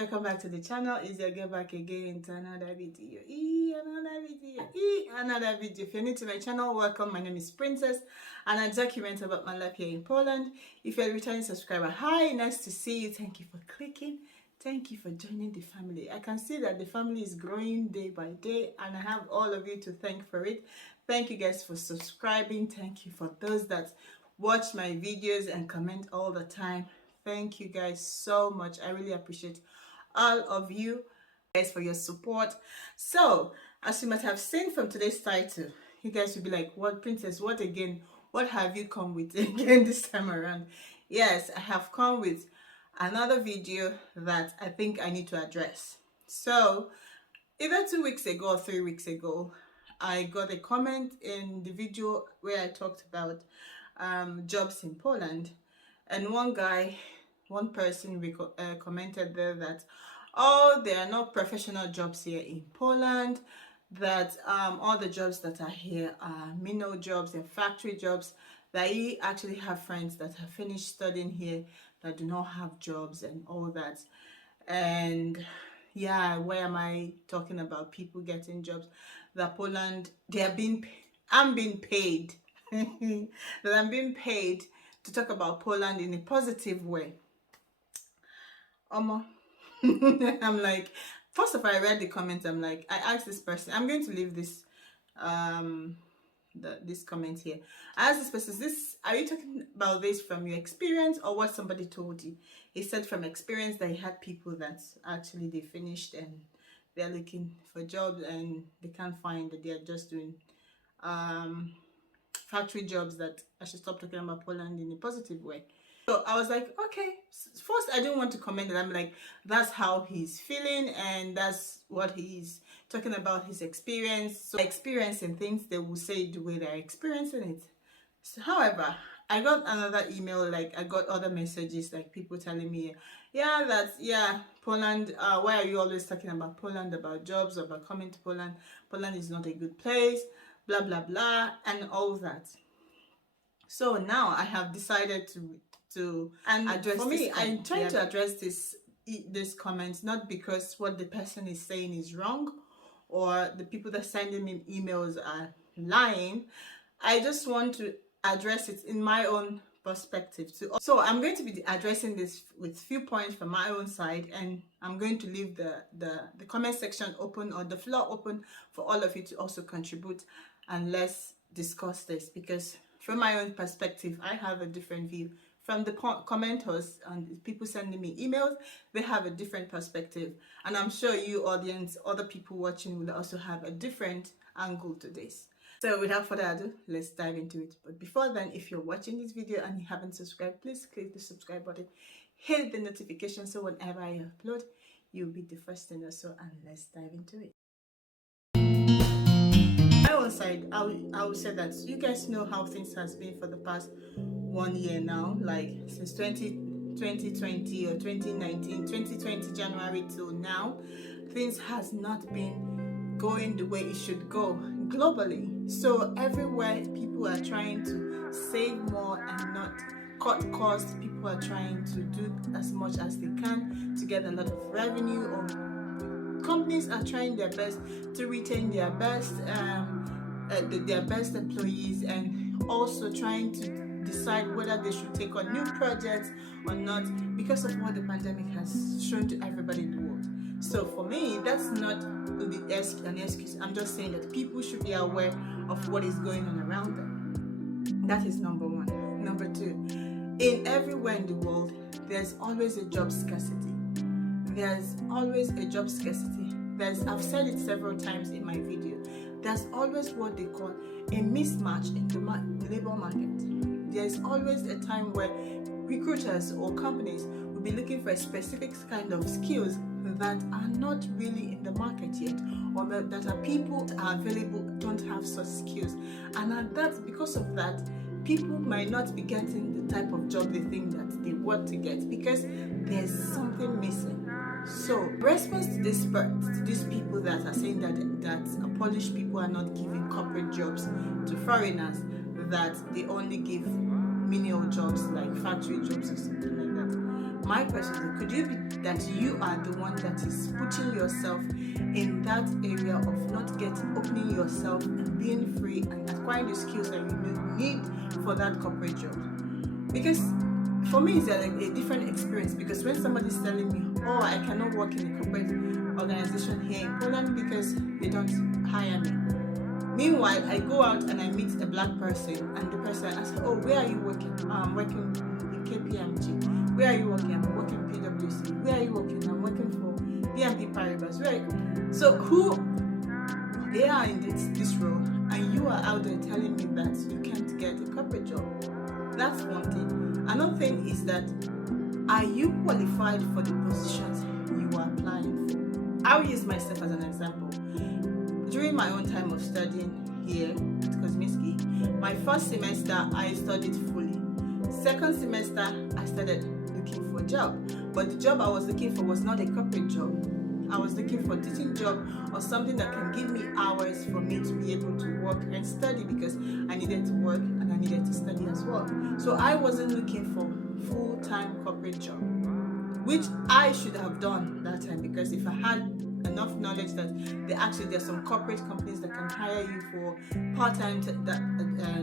welcome back to the channel. It's your girl back again to another video. Another video. If you're new to my channel, welcome. My name is Princess and I document about my life here in Poland. If you're a returning subscriber, hi, nice to see you. Thank you for clicking. Thank you for joining the family. I can see that the family is growing day by day and I have all of you to thank for it. Thank you guys for subscribing. Thank you for those that watch my videos and comment all the time. Thank you guys so much. I really appreciate all of you guys for your support. So as you might have seen from today's title, you guys will be like, what, Princess, what again? What have you come with again this time around? Yes, I have come with another video that I think I need to address. So either 2 weeks ago or 3 weeks ago, I got a comment in the video where I talked about jobs in Poland, and one person commented there that, oh, there are no professional jobs here in Poland, that all the jobs that are here are menial jobs and factory jobs, that he actually have friends that have finished studying here that do not have jobs and all that. And yeah, why am I talking about people getting jobs? That Poland, I'm being paid that I'm being paid to talk about Poland in a positive way. I'm like, first of all, I read the comments. I'm like, I asked this person, I'm going to leave this this comment here. I asked this person, are you talking about this from your experience or what somebody told you? He said from experience that he had people that actually they finished and they're looking for jobs and they can't find, that they're just doing factory jobs, that I should stop talking about Poland in a positive way. So I was like, okay. First, I didn't want to comment that. I'm like, that's how he's feeling and that's what he's talking about, his experience. So experiencing things, they will say the way they're experiencing it. So, however, I got another email, like I got other messages, like people telling me, Poland, why are you always talking about Poland, about jobs, about coming to Poland? Poland is not a good place, blah blah blah, and all that. So now I have decided to address for me. I'm trying to address this comment, not because what the person is saying is wrong or the people that sending me emails are lying. I just want to address it in my own perspective too. So I'm going to be addressing this with few points from my own side, and I'm going to leave the comment section open, or the floor open, for all of you to also contribute, and let's discuss this, because from my own perspective I have a different view. From the commenters and people sending me emails, they have a different perspective, and I'm sure you audience, other people watching, will also have a different angle to this. So without further ado, let's dive into it. But before then, if you're watching this video and you haven't subscribed, please click the subscribe button, hit the notification, so whenever I upload, you'll be the first to know. So, and let's dive into it. My own side, I will say that you guys know how things has been for the past 1 year now, like since 2020 or 2020 January till now. Things has not been going the way it should go globally. So everywhere people are trying to save more and not cut costs. People are trying to do as much as they can to get a lot of revenue, or companies are trying their best to retain their best employees, and also trying to decide whether they should take on new projects or not, because of what the pandemic has shown to everybody in the world. So for me, that's not an excuse. I'm just saying that people should be aware of what is going on around them. That is number one. Number two, in everywhere in the world, there's always a job scarcity. There's always a job scarcity. I've said it several times in my video. There's always what they call a mismatch in the labor market. There's always a time where recruiters or companies will be looking for a specific kind of skills that are not really in the market yet, or that are people that are available don't have such skills, and because of that, people might not be getting the type of job they think that they want to get, because there's something missing. So response to these people that are saying that Polish people are not giving corporate jobs to foreigners, that they only give menial jobs like factory jobs or something like that, my question is, could you be that you are the one that is putting yourself in that area of not opening yourself and being free and acquiring the skills that you need for that corporate job? Because for me, it's like a different experience, because when somebody's telling me, oh, I cannot work in a corporate organization here in Poland because they don't hire me. Meanwhile, I go out and I meet a black person, and the person asks, oh, where are you working? I'm working in KPMG. Where are you working? I'm working PwC. Where are you working? I'm working for BNP Paribas. Where are you? So they are in this role, and you are out there telling me that you can't get a corporate job. That's one thing. Another thing is that, are you qualified for the positions you are applying for? I'll use myself as an example. During my own time of studying here at Kosminski, my first semester I studied fully. Second semester I started looking for a job, but the job I was looking for was not a corporate job. I was looking for a teaching job or something that can give me hours for me to be able to work and study, because I needed to work and I needed to study as well. So I wasn't looking for full-time corporate job, which I should have done that time, because if I had enough knowledge that there's some corporate companies that can hire you for part-time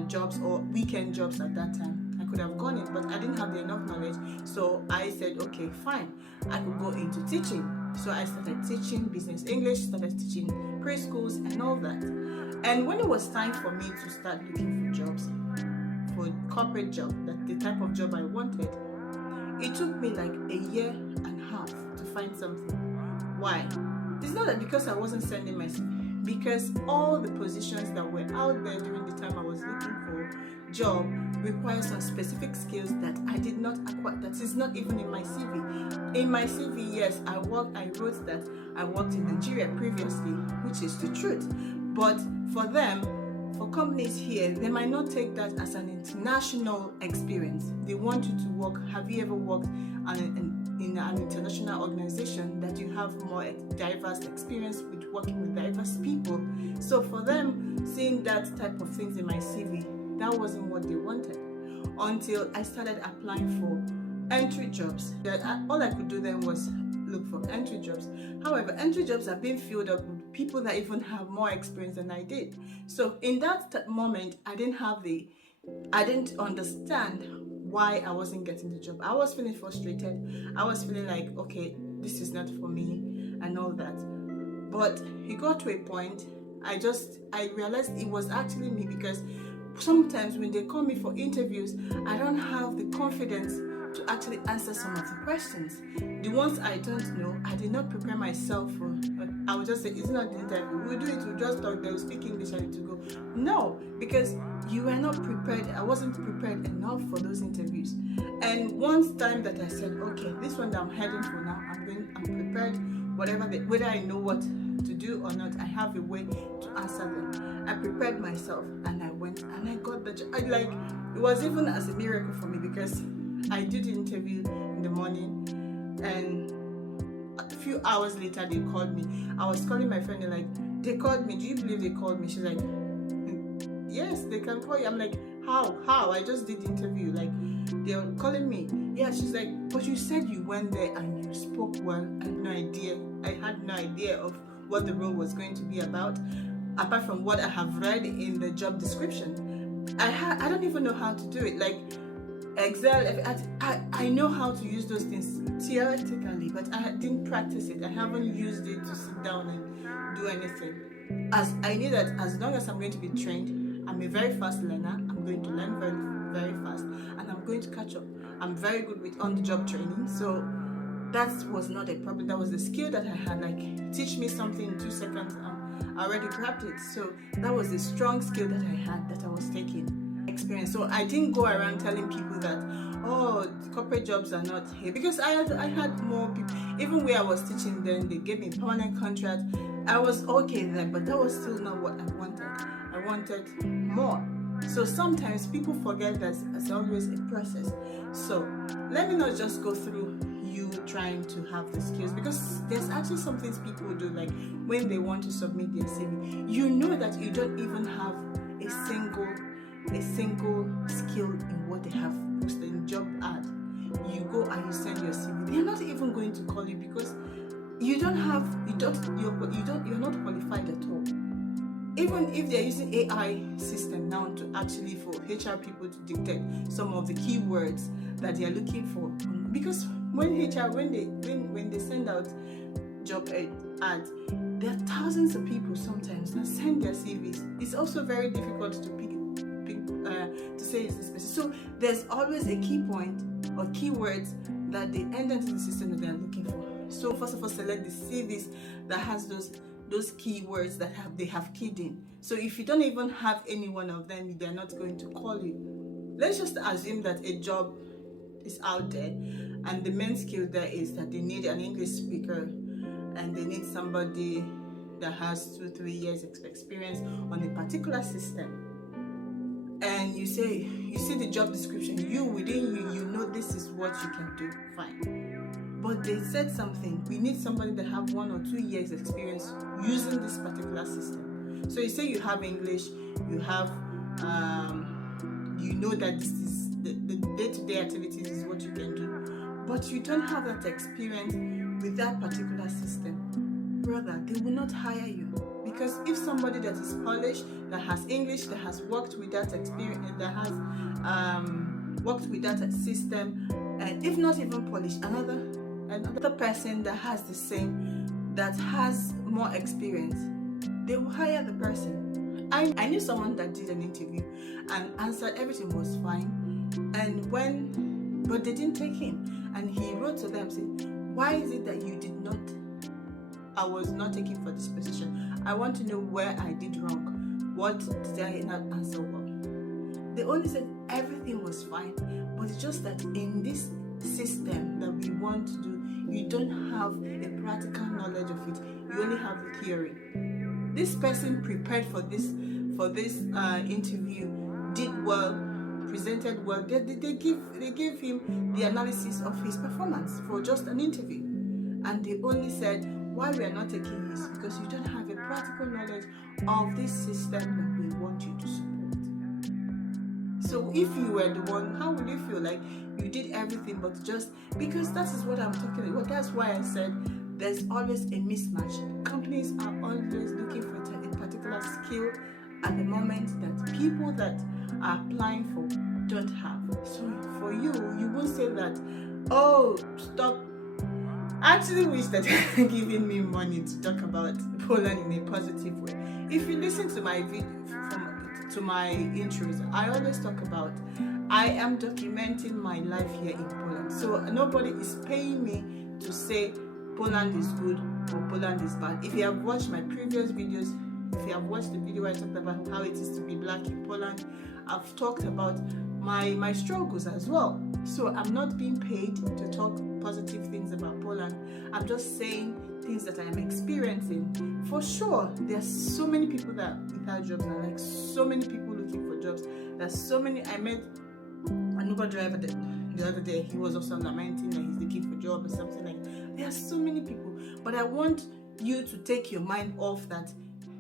jobs or weekend jobs at that time, I could have gone in, but I didn't have enough knowledge. So I said, okay, fine, I could go into teaching. So I started teaching business English, started teaching preschools and all that. And when it was time for me to start looking for jobs, for corporate job, that the type of job I wanted, it took me like a year and a half to find something. Why? It's not that because I wasn't sending my CV, because all the positions that were out there during the time I was looking for job require some specific skills that I did not acquire, that is not even in my CV. In my CV, yes, I wrote that I worked in Nigeria previously, which is the truth. But for companies here, they might not take that as an international experience. They want you to work. Have you ever worked in an international organization that you have more diverse experience with working with diverse people? So for them, seeing that type of things in my CV, that wasn't what they wanted, until I started applying for entry jobs. All I could do then was look for entry jobs. However, entry jobs are being filled up with people that even have more experience than I did. So in that moment, I didn't understand why I wasn't getting the job. I was feeling frustrated. I was feeling like, okay, this is not for me and all that. But it got to a point, I realized it was actually me, because sometimes when they call me for interviews, I don't have the confidence to actually answer some of the questions. The ones I don't know, I did not prepare myself for. I would just say, it's not the interview. We'll do it, we'll just talk, they'll speak English and to go. No, because you were not prepared. I wasn't prepared enough for those interviews. And one time that I said, okay, this one that I'm heading for now, I'm prepared, whether I know what to do or not, I have a way to answer them. I prepared myself and I went and I got the job. It was even as a miracle for me, because I did the interview in the morning, and a few hours later they called me. I was calling my friend, they called me. Do you believe they called me? She's like, yes, they can call you. I'm like, how? I just did the interview. They're calling me. Yeah, she's like, but you said you went there and you spoke well. I had no idea of what the role was going to be about, apart from what I have read in the job description. I don't even know how to do it. Excel, I know how to use those things theoretically, but I didn't practice it. I haven't used it to sit down and do anything. As I knew that as long as I'm going to be trained, I'm a very fast learner. I'm going to learn very, very fast, and I'm going to catch up. I'm very good with on-the-job training, so that was not a problem. That was the skill that I had. Teach me something in 2 seconds, I already grabbed it. So that was the strong skill that I had, that I was taking experience. So I didn't go around telling people that, oh, corporate jobs are not here, because I had more people. Even where I was teaching then, they gave me a permanent contract. I was okay there, but that was still not what I wanted. I wanted more. So sometimes people forget that it's always a process. So let me not just go through you trying to have the skills, because there's actually some things people do, when they want to submit their CV, you know that you don't even have a single skill in what they have posted in job ad. you go and you send your CV, they're not even going to call you because you're not qualified at all. Even if they're using AI system now to actually for HR people to dictate some of the keywords that they are looking for, because when they send out job ads, there are thousands of people sometimes that send their CVs. It's also very difficult to pick to say it's this person. So there's always a key point or keywords that they enter into the system that they're looking for. So first of all, select the CVs that has those keywords that they have keyed in. So if you don't even have any one of them, they're not going to call you. Let's just assume that a job is out there and the main skill there is that they need an English speaker and they need somebody that has 2-3 years of experience on a particular system. And you see the job description, you know this is what you can do, fine. But they said something, we need somebody that have 1 or 2 years experience using this particular system. So you say you have English, you have you know that this is the day-to-day activities is what you can do, but you don't have that experience with that particular system, brother, they will not hire you. Because if somebody that is Polish, that has English, that has worked with that experience, that has worked with that system, and if not even Polish, another person that has the same, that has more experience, they will hire the person. I knew someone that did an interview and answered everything was fine, but they didn't take him, and he wrote to them saying, why is it that I was not taken for this position? I want to know where I did wrong. What did I not answer well? They only said everything was fine, but it's just that in this system that we want to do, you don't have a practical knowledge of it. You only have the theory. This person prepared for this interview, did well, presented well. They give him the analysis of his performance for just an interview, and they only said, why we are not taking you is because you don't have a practical knowledge of this system that we want you to support. So if you were the one, how would you feel? Like you did everything, but just because that is what I'm talking about. Well, that's why I said there's always a mismatch. Companies are always looking for a particular skill at the moment that people that are applying for don't have. So for you won't say that, oh, stop. I actually wish that they were giving me money to talk about Poland in a positive way. If you listen to my to my intros, I always talk about I am documenting my life here in Poland. So nobody is paying me to say Poland is good or Poland is bad. If you have watched my previous videos, if you have watched the video I talked about how it is to be black in Poland, I've talked about my struggles as well. So I'm not being paid to talk positive things about Poland. I'm just saying things that I am experiencing. For sure, there's so many people that without jobs, and like so many people looking for jobs. There's so many. I met an Uber driver the other day. He was also lamenting that he's looking for a job or something like that. There are so many people, but I want you to take your mind off that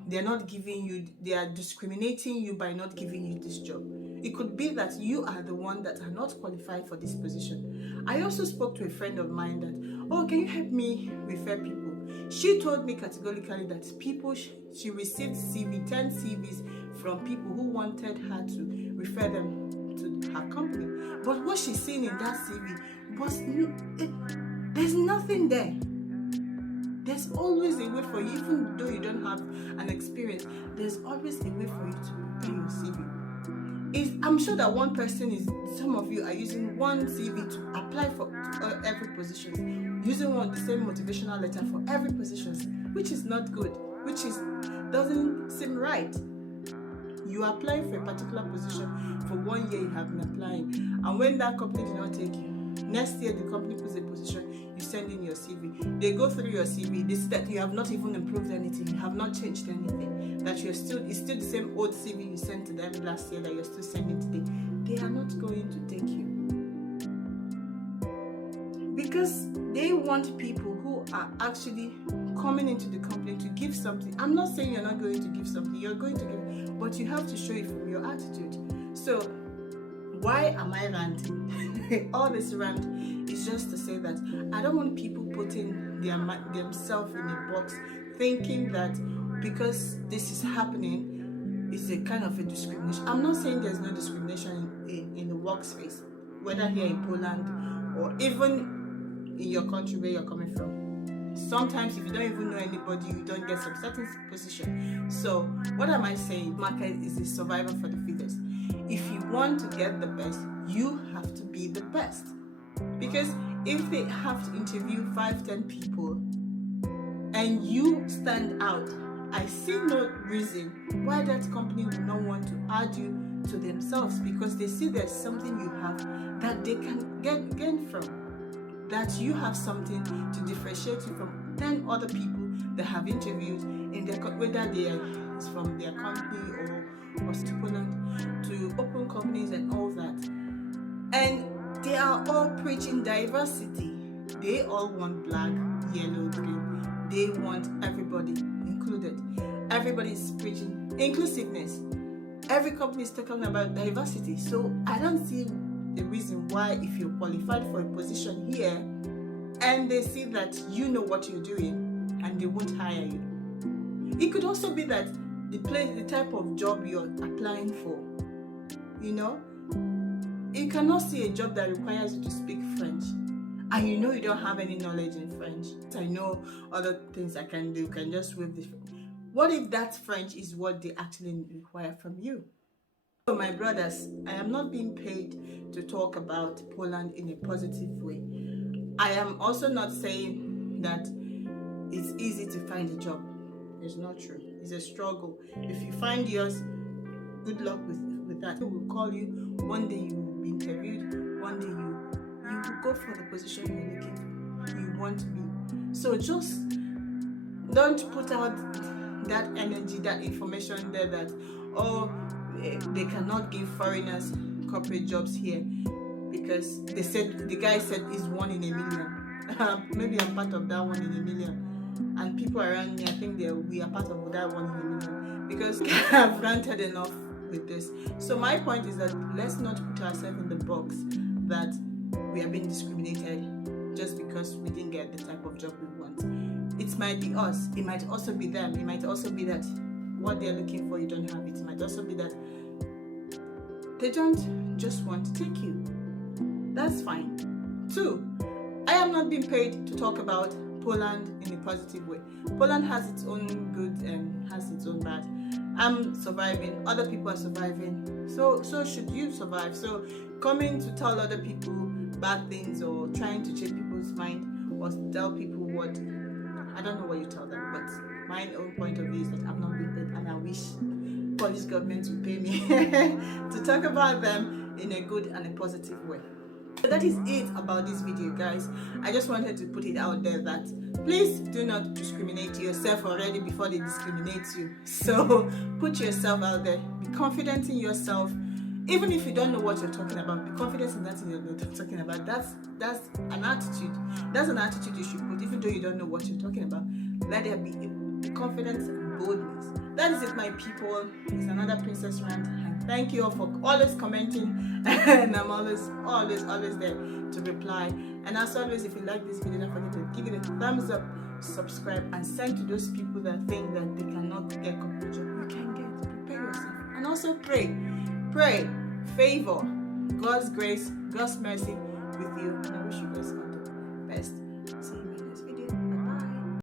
they are discriminating you by not giving you this job. It could be that you are the one that are not qualified for this position. I also spoke to a friend of mine that, oh, can you help me refer people? She told me categorically that she received 10 CVs from people who wanted her to refer them to her company. But what she's seeing in that CV was, there's nothing there. There's always a way for you, even though you don't have an experience, there's always a way for you to prepare your CV. I'm sure that some of you are using one CV to apply for every position, using the same motivational letter for every position, which is not good, doesn't seem right. You apply for a particular position for 1 year, you have been applying, and when that company did not take you, next year the company puts a position, you send in your CV. They go through your CV, they see that you have not even improved anything, you have not changed anything, that it's still the same old CV you sent to them last year that you're still sending today. They are not going to take you because they want people who are actually coming into the company to give something. I'm not saying you're not going to give something, you're going to give, but you have to show it from your attitude. So Why am I ranting? All this rant is just to say that I don't want people putting themselves in a box, thinking that because this is happening is a kind of a discrimination. I'm not saying there's no discrimination in the workspace, whether here in Poland or even in your country where you're coming from. Sometimes if you don't even know anybody, you don't get some certain position. So what am I saying? Market is a survivor for the fittest. If you want to get the best, you have to be the best. Because if they have to interview 5-10 people and you stand out, I see no reason why that company will not want to add you to themselves, because they see there's something you have that they can gain from. That you have something to differentiate you from 10 other people that have interviewed in their, whether they are from their company or to Poland, to open companies and all that. And they are all preaching diversity. They all want black, yellow, green. They want everybody included. Everybody is preaching inclusiveness. Every company is talking about diversity. So I don't see the reason why, if you're qualified for a position here and they see that you know what you're doing and they won't hire you. It could also be that the type of job you're applying for, you cannot see a job that requires you to speak French and you don't have any knowledge in French. I know other things I can do, can just wave the. What if that French is what they actually require from you? So my brothers, I am not being paid to talk about Poland in a positive way. I am also not saying that it's easy to find a job. It's not true. It's a struggle. If you find yours, good luck with that. People will call you. One day you will be interviewed. One day you will go for the position you're looking for. You want to be. So just don't put out that energy, that information there that, they cannot give foreigners corporate jobs here because the guy said is 1 in a million. Maybe I'm part of that 1 in a million, and people around me, I think we are part of that 1 in a million, because I've ranted enough with this. So my point is that let's not put ourselves in the box that we are being discriminated just because we didn't get the type of job we want. It might be us, it might also be them, it might also be that what they're looking for you don't have it. It might also be that they don't just want to take you. That's fine. 2, I am not being paid to talk about Poland in a positive way. Poland has its own good and has its own bad. I'm surviving, other people are surviving, so should you survive. So coming to tell other people bad things or trying to change people's mind or tell people what, I don't know what you tell them, but my own point of view is that I'm not being paid, and I wish Polish government would pay me to talk about them in a good and a positive way. So that is it about this video, guys. I just wanted to put it out there that please do not discriminate yourself already before they discriminate you. So put yourself out there, be confident in yourself. Even if you don't know what you're talking about, be confident in that thing you're talking about. That's an attitude. That's an attitude you should put, even though you don't know what you're talking about. Let there be confidence and boldness. That is it, my people. It's another Princess Rant. And thank you all for always commenting. And I'm always there to reply. And as always, if you like this video, don't forget to give it a thumbs up, subscribe, and send to those people that think that they cannot get corporate job. You can get. Prepare yourself. And also pray. Pray, favor, God's grace, God's mercy with you. And I wish you guys all the best.